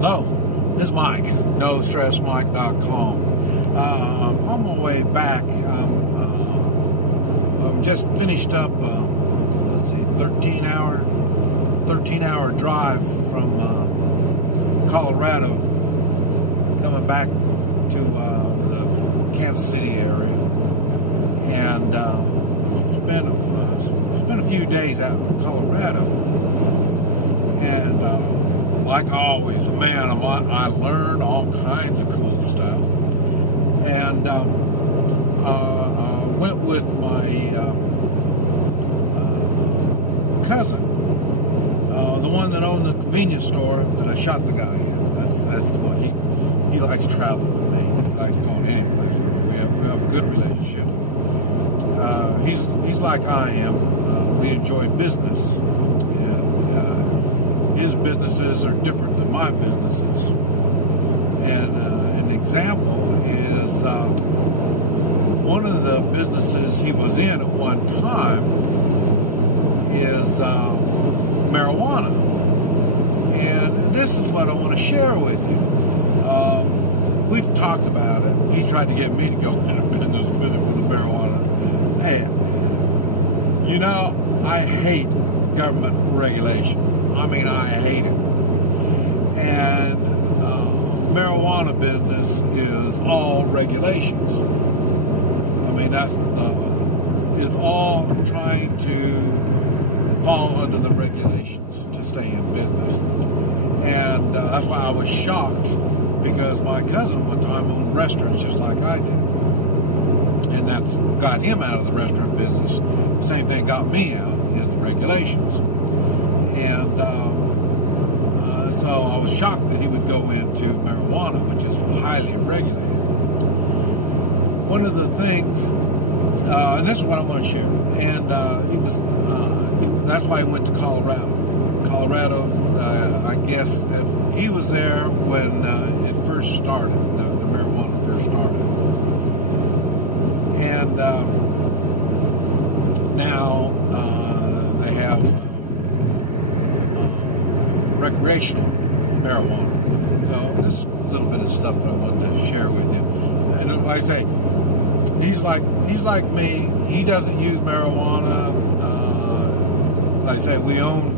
Hello, this is Mike, NoStressMike.com. On my way back, I'm just finished up, 13-hour drive from Colorado, coming back to the Kansas City area, and spent a few days out in Colorado, and like always, man, I learned all kinds of cool stuff, and went with my cousin, the one that owned the convenience store that I shot the guy in. That's the one. He likes traveling with me. He likes going any place. We have a good relationship. He's like I am. We enjoy business, and his businesses are different than my businesses. And an example is one of the businesses he was in at one time is marijuana. And this is what I want to share with you. We've talked about it. He tried to get me to go into business with it with the marijuana. Hey, you know, I hate government regulation. I mean, I hate it. And marijuana business is all regulations. I mean, it's all trying to fall under the regulations to stay in business. And that's why I was shocked, because my cousin one time owned restaurants just like I did. And that's got him out of the restaurant business. Same thing got me out, is the regulations. And so I was shocked that he would go into marijuana, which is highly regulated. One of the things, and this is what I want to share, and that's why he went to Colorado. Colorado, I guess, he was there when it first started, the marijuana first started. And now they have recreational marijuana. So this is a little bit of stuff that I wanted to share with you. And like I say, he's like me. He doesn't use marijuana. Like I say, we own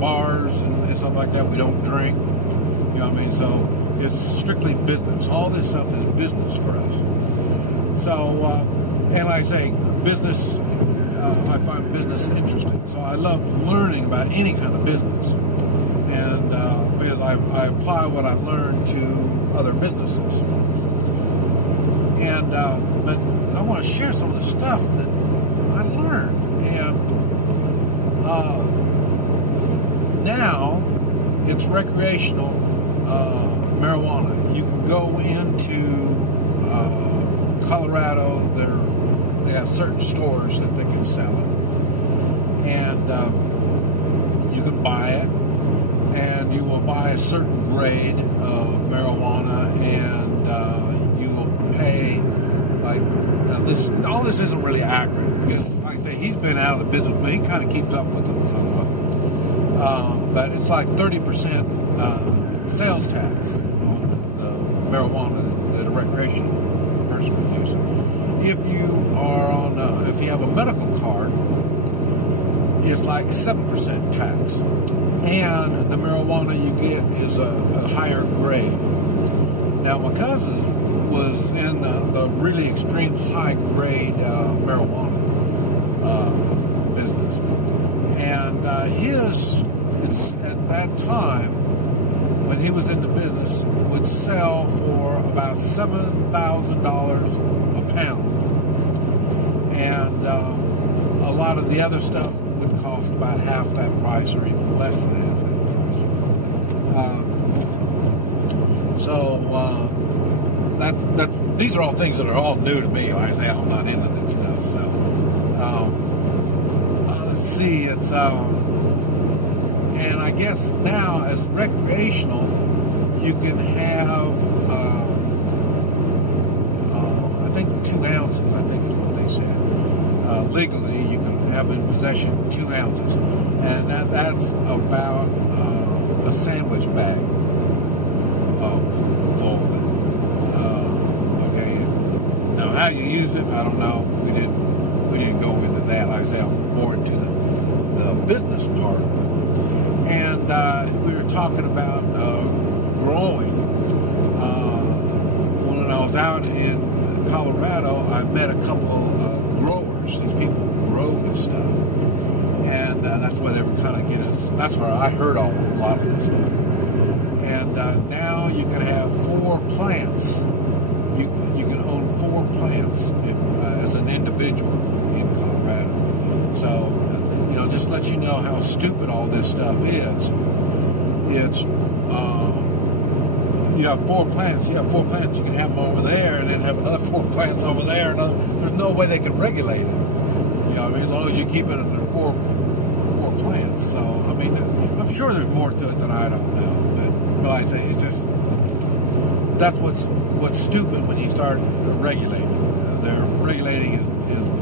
bars and stuff like that. We don't drink. You know what I mean? So it's strictly business. All this stuff is business for us. So, and like I say, business, I find business interesting. So I love learning about any kind of business. And because I apply what I've learned to other businesses. And, but I want to share some of the stuff that I learned. And now it's recreational marijuana. You can go into Colorado. They have certain stores that they can sell it, and you can buy it, and you will buy a certain grade of marijuana, and you will pay like all this isn't really accurate, because like I say, he's been out of the business, but he kind of keeps up with them somewhat. But it's like 30% sales tax on the marijuana that a recreational person would use. If you are on, if you have a medical card, it's like 7% tax, and the marijuana you get is a higher grade. Now, my cousin was in the really extreme high grade marijuana business, and it's at that time when he was in the business, would sell for about $7,000 a pound, and a lot of the other stuff would cost about half that price, or even less than half that price. These are all things that are all new to me. Like I say, I'm not into that stuff. So let's see, it's and I guess now as recreational, you can have I think 2 ounces. I think is what they said. Legally, you can have in possession 2 ounces, and that's about a sandwich bag. Vulva. Okay. Now, how you use it, I don't know. We didn't go into that. Like I say, I'm more into the business part of it. And we were talking about growing. When I was out in Colorado, I met a couple of growers. These people grow this stuff. And that's why they were kind of getting us. That's where I heard a lot of this stuff. And now you can have 4 plants. You can own 4 plants as an individual in Colorado. So, just let you know how stupid all this stuff is. It's you have 4 plants. You have 4 plants. You can have them over there, and then have another 4 plants over there. There's no way they can regulate it. As long as you keep it under 4 plants. So, I'm sure there's more to it than I don't know. But I say it's just that's what's stupid when you start regulating. Regulating is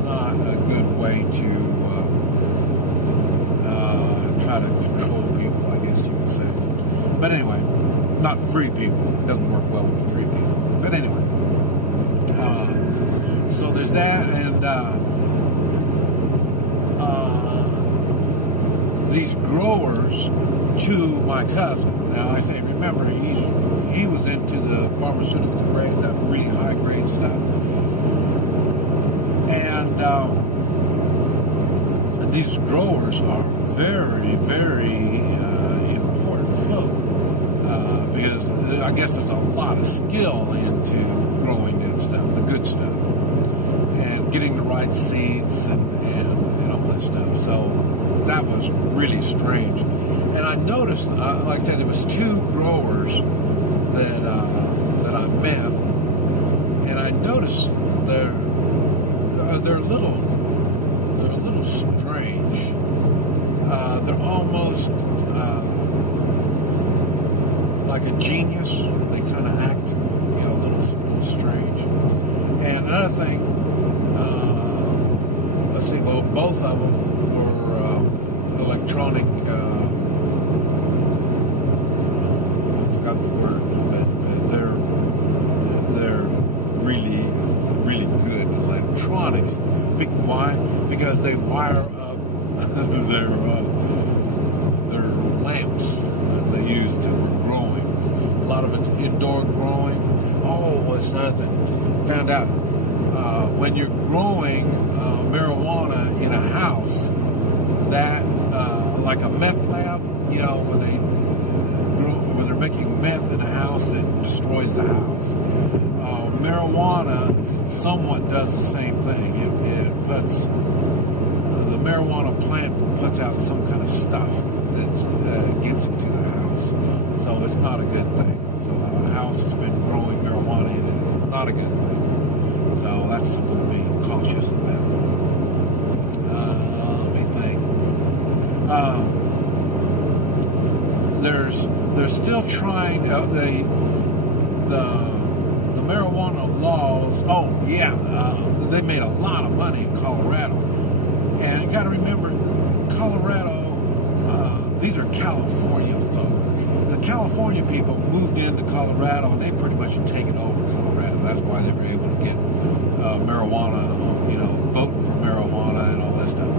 not a good way to try to control people, I guess you would say. But anyway, not free people. It doesn't work well with free people. But anyway, so there's that, and these growers to my cousin. Now I say, remember, he was into the pharmaceutical grade, that really high grade stuff, and these growers are very, very important folk because I guess there's a lot of skill into growing that stuff, the good stuff, and getting the right seeds and all that stuff. So that was really strange. And I noticed, like I said, there was 2 growers that I met, and I noticed they're a little strange. They're almost like a genius. They kind of act, a little strange. And another thing, let's see. Well, both of them were electronic. I forgot the word, but they're really, really good electronics. Why? Because they wire up their lamps that they use for growing. A lot of it's indoor growing. Oh, what's nothing? Found out when you're growing marijuana in a house, that like a meth lab, when they're making meth in a house, it destroys the house. Marijuana somewhat does the same thing. It puts the marijuana plant puts out some kind of stuff that gets into the house, so it's not a good thing. So a house that's been growing marijuana in it is not a good thing. So that's something to be cautious about. Let me think. They're still trying the marijuana laws. Oh yeah, they made a lot of money in Colorado, and you got to remember, Colorado. These are California folk. The California people moved into Colorado, and they pretty much taken over Colorado. That's why they were able to get marijuana, voting for marijuana and all that stuff.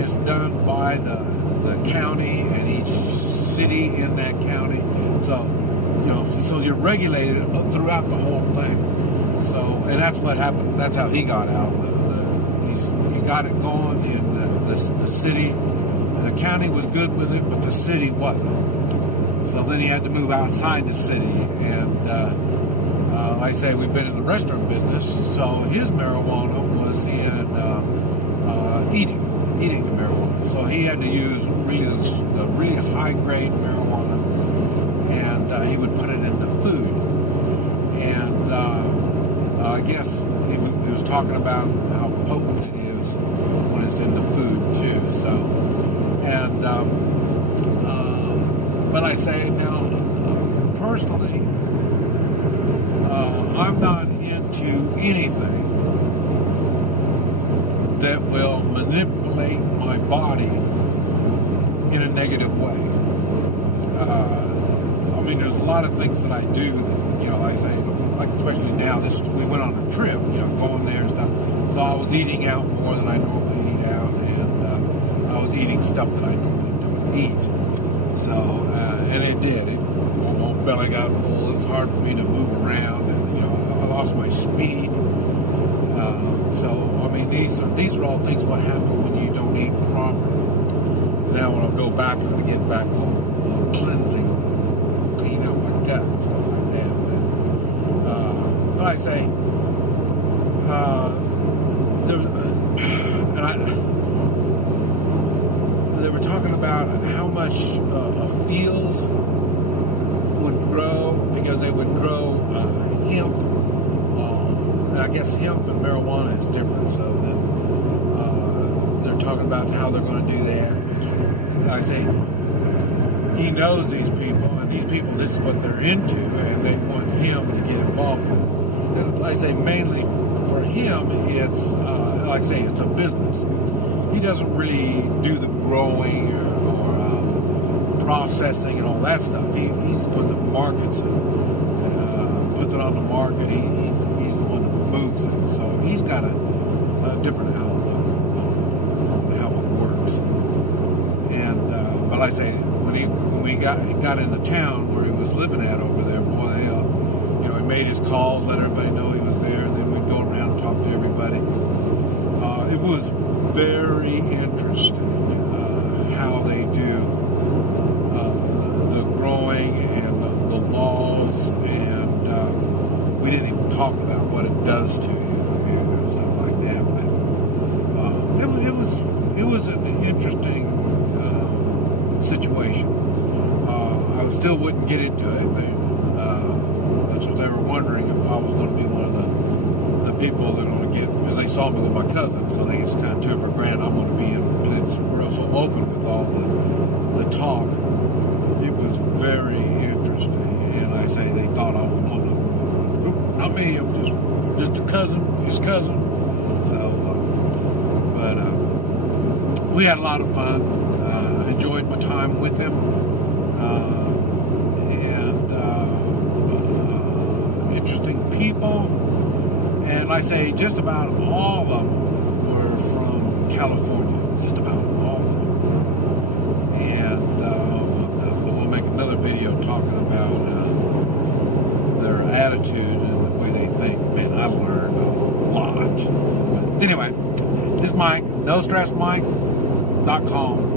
It's done by the county and each city in that county. So, so you're regulated throughout the whole thing. So, and that's what happened. That's how he got out. He got it going in the city. The county was good with it, but the city wasn't. So then he had to move outside the city. And like I say, we've been in the restaurant business, so his marijuana was in eating the marijuana. So he had to use the really high-grade marijuana, and he would put it into food. And I guess he was talking about how potent it is when it's in the food, too. So, and but I say now, personally, I'm not into anything that will manipulate my body in a negative way. mean, there's a lot of things that I do that, you know, like I say, like especially now, we went on a trip, you know, going there and stuff. So I was eating out more than I normally eat out, and I was eating stuff that I normally don't eat. So, and it did. My belly got full. It was hard for me to move around, and you know, I lost my speed. So, I mean, these are all things what happens when you don't eat properly. Now, when I go back, I'm going to get back on cleansing, clean out my gut and stuff like that. But I say, they were talking about how much a field would grow, because they would grow hemp. And I guess hemp and marijuana is different, so then they're talking about how they're going to do that. Like I say, he knows these people, and these people, this is what they're into, and they want him to get involved with it. And like I say, mainly for him, it's, like I say, it's a business. He doesn't really do the growing or processing and all that stuff. He's the one that markets it, puts it on the market. He's the one that moves it. So he's got a different outlook on how it works. And but like I say, when we got into town where he was living at over there, boy, you know, he made his calls, let everybody know he was there, and then we'd go around and talk to everybody. It was very interesting how they do the growing and the laws, and we didn't even talk about what it does to you and stuff like that. But it was an interesting situation. I still wouldn't get into it, so they were wondering if I was going to be one of the people that are going to get, because they saw me with my cousin, so they just kind of took for granted I'm going to be in. We're so open with all the talk. It was very interesting, and I say they thought I was not me. I'm just a cousin, his cousin. So, we had a lot of fun. Enjoyed my time with him, and interesting people. And like I say, just about all of them were from California. Just about all of them. And we'll make another video talking about their attitude and the way they think. Man, I learned a lot. But anyway, this is Mike, NoStressMike.com.